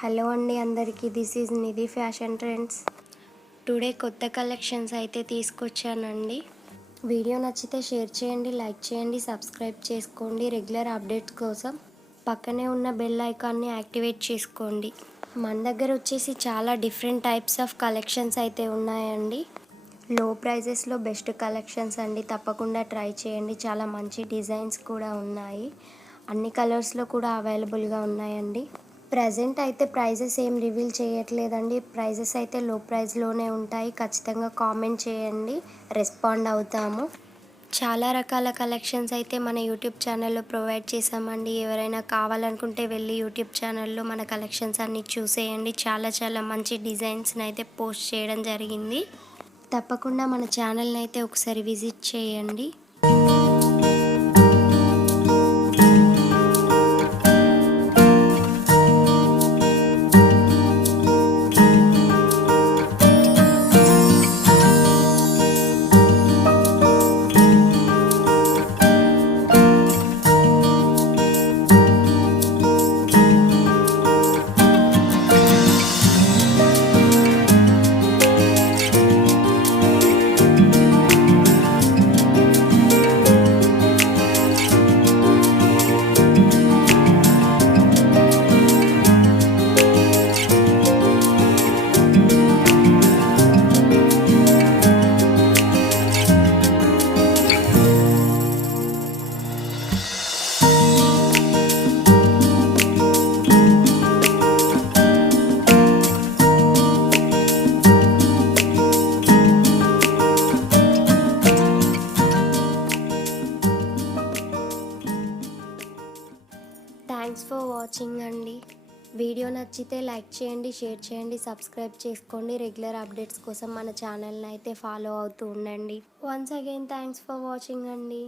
Hello అండి అందరికీ, this is Nidhi fashion trends. Today కొత్త కలెక్షన్స్ అయితే తీసుకొచ్చానండి. వీడియో నచ్చితే షేర్ చేయండి, లైక్ చేయండి, సబ్స్క్రైబ్ చేసుకోండి. రెగ్యులర్ అప్డేట్స్ కోసం పక్కనే ఉన్న బెల్ ఐకాన్ని యాక్టివేట్ చేసుకోండి. మన దగ్గర వచ్చేసి చాలా డిఫరెంట్ టైప్స్ ఆఫ్ కలెక్షన్స్ అయితే ఉన్నాయండి. లో ప్రైజెస్లో బెస్ట్ కలెక్షన్స్ అండి, తప్పకుండా ట్రై చేయండి. చాలా మంచి డిజైన్స్ కూడా ఉన్నాయి, అన్ని కలర్స్లో కూడా అవైలబుల్గా ఉన్నాయండి. ప్రజెంట్ అయితే ప్రైజెస్ ఏం రివీల్ చేయట్లేదండి. ప్రైజెస్ అయితే లో ప్రైస్లోనే ఉంటాయి. ఖచ్చితంగా కామెంట్ చేయండి, రెస్పాండ్ అవుతాము. చాలా రకాల కలెక్షన్స్ అయితే మన యూట్యూబ్ ఛానల్లో ప్రొవైడ్ చేసామండి. ఎవరైనా కావాలనుకుంటే వెళ్ళి యూట్యూబ్ ఛానల్లో మన కలెక్షన్స్ అన్నీ చూసేయండి. చాలా మంచి డిజైన్స్ని అయితే పోస్ట్ చేయడం జరిగింది. తప్పకుండా మన ఛానల్ని అయితే ఒకసారి విజిట్ చేయండి. థ్యాంక్స్ ఫర్ వాచింగ్ అండి. వీడియో నచ్చితే లైక్ చేయండి, షేర్ చేయండి, సబ్స్క్రైబ్ చేసుకోండి. రెగ్యులర్ అప్డేట్స్ కోసం మన ఛానల్ని అయితే ఫాలో అవుతూ ఉండండి. Once again thanks for watching అండి.